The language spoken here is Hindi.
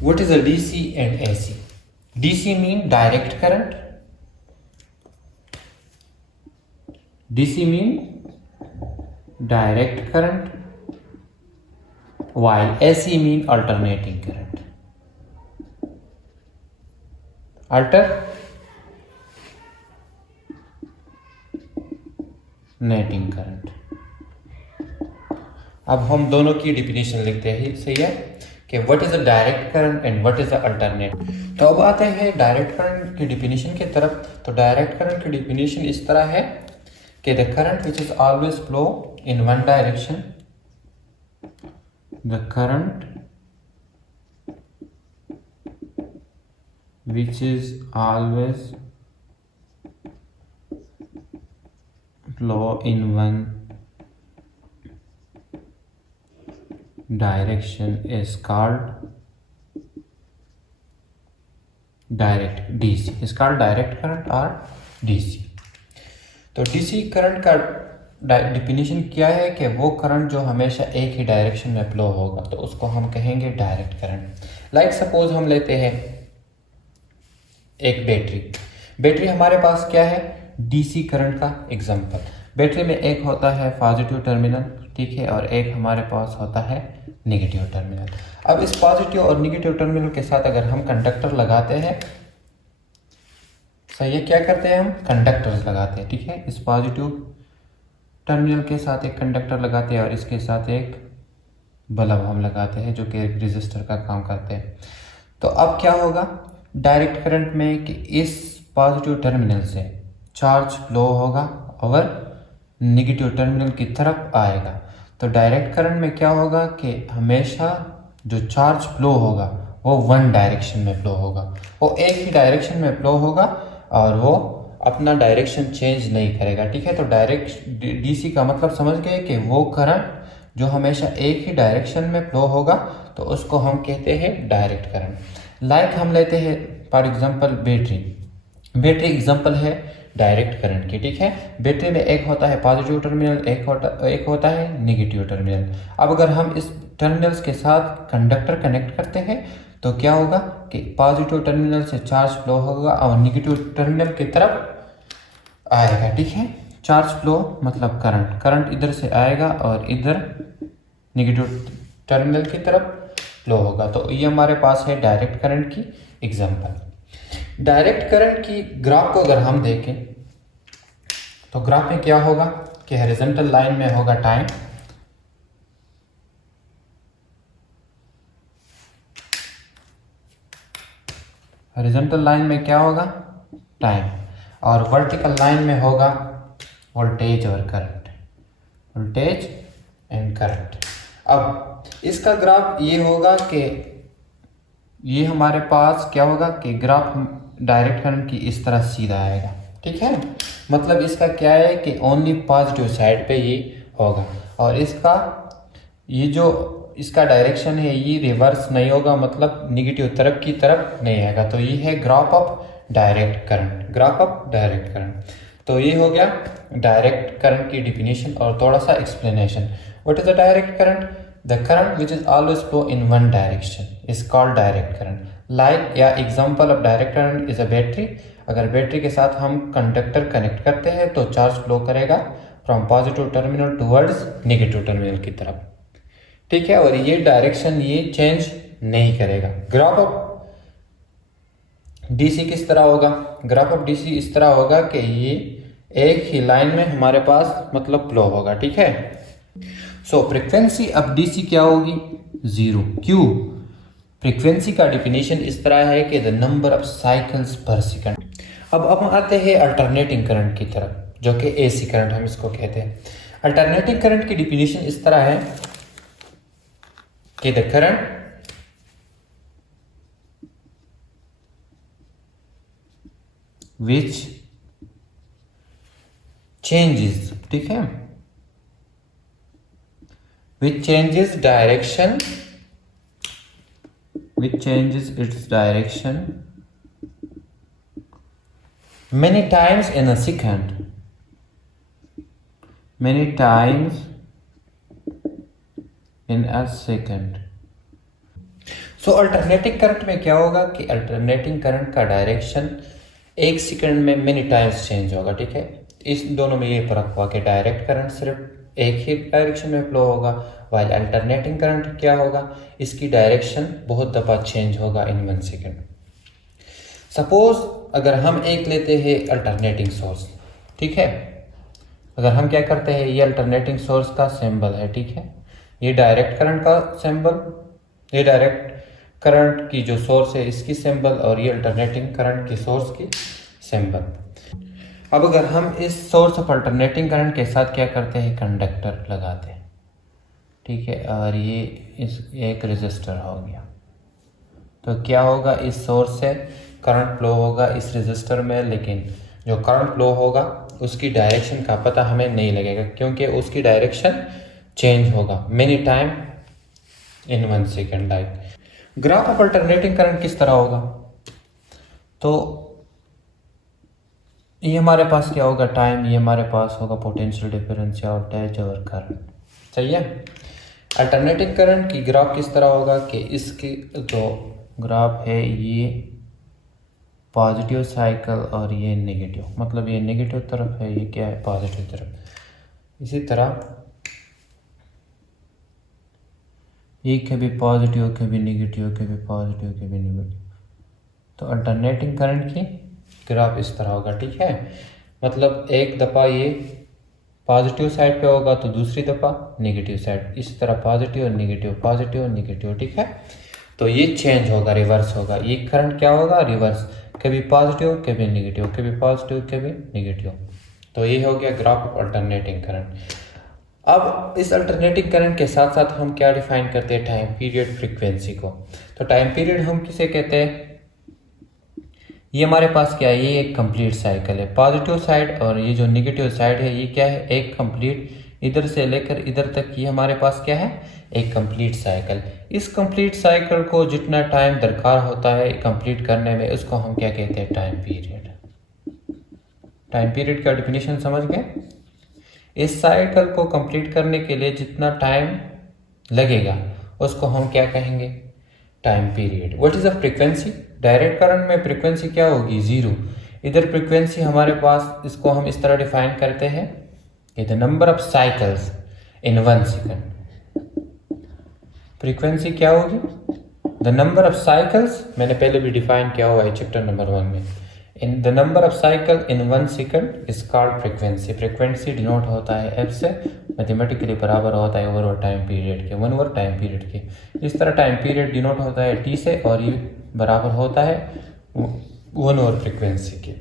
What is a DC and AC? DC mean direct current. DC mean direct current, while AC mean alternating current. Alternating current. अब हम दोनों की डिफिनेशन लिखते हैं, सही है कि what is a direct current and what is a alternate. तो अब आते हैं डायरेक्ट करंट की डिफिनेशन की तरफ। तो डायरेक्ट करंट की डिफिनेशन इस तरह है कि the current which is always flow in one direction, the current which is always flow in one direction is called direct DC, is called direct current or DC। तो DC करंट का डिफिनीशन क्या है कि वो करंट जो हमेशा एक ही डायरेक्शन में फ्लो होगा, तो उसको हम कहेंगे डायरेक्ट करंट। लाइक सपोज हम लेते हैं एक बैटरी हमारे पास क्या है, DC करंट का एग्जांपल। बैटरी में एक होता है पॉजिटिव टर्मिनल, ठीक है, और एक हमारे पास होता है नेगेटिव टर्मिनल। अब इस पॉजिटिव और नेगेटिव टर्मिनल के साथ अगर हम कंडक्टर लगाते हैं, सही है, क्या करते हैं हम कंडक्टर्स लगाते हैं, ठीक है। इस पॉजिटिव टर्मिनल के साथ एक कंडक्टर लगाते हैं और इसके साथ एक बल्ब हम लगाते हैं जो कि एक रेजिस्टर का काम करते हैं। तो अब क्या होगा डायरेक्ट करंट में कि इस पॉजिटिव टर्मिनल से चार्ज फ्लो होगा और नेगेटिव टर्मिनल की तरफ आएगा। तो डायरेक्ट करंट में क्या होगा कि हमेशा जो चार्ज फ्लो होगा वो वन डायरेक्शन में फ्लो होगा, वो एक ही डायरेक्शन में फ्लो होगा और वो अपना डायरेक्शन चेंज नहीं करेगा, ठीक है। तो डायरेक्ट डीसी का मतलब समझ गए कि वो करंट जो हमेशा एक ही डायरेक्शन में फ्लो होगा, तो उसको हम कहते हैं डायरेक्ट करंट। लाइक हम लेते हैं फॉर एग्जांपल बैटरी एग्जांपल है डायरेक्ट करंट की, ठीक है। बैटरी में एक होता है पॉजिटिव टर्मिनल, एक होता है नेगेटिव टर्मिनल। अब अगर हम इस टर्मिनल्स के साथ कंडक्टर कनेक्ट करते हैं तो क्या होगा कि पॉजिटिव टर्मिनल से चार्ज फ्लो होगा और नेगेटिव टर्मिनल की तरफ आएगा, ठीक है। चार्ज फ्लो मतलब करंट इधर से आएगा और इधर नेगेटिव टर्मिनल की तरफ फ्लो होगा। तो ये हमारे पास है डायरेक्ट करंट की एग्जांपल। डायरेक्ट करंट की ग्राफ को अगर हम देखें तो ग्राफ में क्या होगा कि हॉरिजॉन्टल लाइन में होगा टाइम, हॉरिजॉन्टल लाइन में क्या होगा टाइम, और वर्टिकल लाइन में होगा वोल्टेज और करंट, वोल्टेज एंड करंट। अब इसका ग्राफ ये होगा कि ये हमारे पास क्या होगा कि ग्राफ डायरेक्ट करंट की इस तरह सीधा आएगा, ठीक है। मतलब इसका क्या है कि ओनली पॉजिटिव साइड पे ये होगा और इसका ये जो इसका डायरेक्शन है ये रिवर्स नहीं होगा, मतलब निगेटिव तरफ की तरफ नहीं आएगा। तो ये है graph of direct current, graph of direct current. तो ये हो गया डायरेक्ट करंट की डिफिनीशन और थोड़ा सा explanation. What is the direct current? The current which is always flow in one direction is called direct current. Like या example of direct current is a battery. अगर बैटरी के साथ हम कंडक्टर कनेक्ट करते हैं तो चार्ज फ्लो करेगा from positive terminal towards negative terminal की तरफ, ठीक है। और ये डायरेक्शन ये चेंज नहीं करेगा। ग्राफ ऑफ डीसी किस तरह होगा? ग्राफ ऑफ डीसी इस तरह होगा कि ये एक ही लाइन में हमारे पास मतलब फ्लो होगा, ठीक है। सो फ्रीक्वेंसी ऑफ डीसी क्या होगी? 0। क्यों? फ्रीक्वेंसी का डिफिनेशन इस तरह है कि द नंबर ऑफ साइकिल्स पर सेकंड। अब आते हैं अल्टरनेटिंग करंट की तरफ, जो कि एसी करंट हम इसको कहते हैं। अल्टरनेटिंग करंट की डिफिनेशन इस तरह है कि द करंट विच चेंजेस, ठीक है, which changes direction, which changes its direction many times in a second, many times in a second. So alternating current में क्या होगा कि अल्टरनेटिंग करंट का डायरेक्शन 1 सेकंड में मेनी टाइम्स चेंज होगा, ठीक है। इस दोनों में ये फर्क हुआ कि डायरेक्ट करंट सिर्फ एक ही डायरेक्शन में फ्लो होगा, वाइल अल्टरनेटिंग करंट क्या होगा, इसकी डायरेक्शन बहुत दफ़ा चेंज होगा इन 1 सेकंड। सपोज अगर हम एक लेते हैं अल्टरनेटिंग सोर्स, ठीक है। अगर हम क्या करते हैं, ये अल्टरनेटिंग सोर्स का सिंबल है, ठीक है। ये डायरेक्ट करंट का सिंबल, ये डायरेक्ट करंट की जो सोर्स है इसकी सिंबल, और ये अल्टरनेटिंग करंट की सोर्स की सिंबल। अब अगर हम इस सोर्स ऑफ अल्टरनेटिंग करंट के साथ क्या करते हैं, कंडक्टर लगाते हैं, ठीक है। और ये इस एक रेजिस्टर हो गया, तो क्या होगा, इस सोर्स से करंट फ्लो होगा इस रेजिस्टर में, लेकिन जो करंट फ्लो होगा उसकी डायरेक्शन का पता हमें नहीं लगेगा, क्योंकि उसकी डायरेक्शन चेंज होगा many time in 1 second. Like graph of alternating current किस तरह होगा, तो ये हमारे पास क्या होगा, टाइम, ये हमारे पास होगा पोटेंशियल डिफरेंस या वोल्टेज और करंट, सही है। अल्टरनेटिंग करंट की ग्राफ किस तरह होगा कि इसकी जो ग्राफ है ये पॉजिटिव साइकिल और ये नेगेटिव, मतलब ये नेगेटिव तरफ है, ये क्या है, पॉजिटिव तरफ। इसी तरह ये कभी पॉजिटिव कभी नेगेटिव, कभी पॉजिटिव कभी नेगेटिव। तो अल्टरनेटिंग करंट की ग्राफ इस तरह होगा, ठीक है। मतलब एक दफ़ा ये पॉजिटिव साइड पे होगा तो दूसरी दफ़ा नेगेटिव साइड, इस तरह पॉजिटिव और नेगेटिव, ठीक है। तो ये चेंज होगा, रिवर्स होगा, ये करंट क्या होगा, रिवर्स, कभी पॉजिटिव कभी नेगेटिव, कभी पॉजिटिव कभी नेगेटिव। तो ये हो गया ग्राफ ऑफ अल्टरनेटिंग करंट। अब इस अल्टरनेटिंग करंट के साथ साथ हम क्या डिफाइन करते हैं, टाइम पीरियड, फ्रीक्वेंसी को। तो टाइम पीरियड हम किसे कहते हैं, ये हमारे पास क्या है, ये एक कंप्लीट साइकिल है, पॉजिटिव साइड, और ये जो नेगेटिव साइड है ये क्या है, एक कंप्लीट, इधर से लेकर इधर तक ये हमारे पास क्या है, एक कंप्लीट साइकिल। इस कंप्लीट साइकिल को जितना टाइम दरकार होता है कंप्लीट करने में, उसको हम क्या कहते हैं, टाइम पीरियड। टाइम पीरियड का डेफिनेशन समझ गए। इस साइकिल को कंप्लीट करने के लिए जितना टाइम लगेगा उसको हम क्या कहेंगे, time period. What is the frequency, direct current में फ्रीक्वेंसी क्या होगी, 0। इधर फ्रीक्वेंसी हमारे पास, इसको हम इस तरह डिफाइन करते हैं कि the number of cycles in 1 second. Frequency क्या होगी, द नंबर ऑफ साइकिल्स, मैंने पहले भी डिफाइन किया हुआ है चैप्टर नंबर 1 में। In the number of cycle in 1 second is called frequency. Frequency denote होता है एफ से, मैथमेटिकली बराबर होता है ओवर टाइम पीरियड के, 1 ओवर टाइम पीरियड के। इस तरह टाइम पीरियड डिनोट होता है टी से, और ये बराबर होता है 1 ओवर फ्रीक्वेंसी के।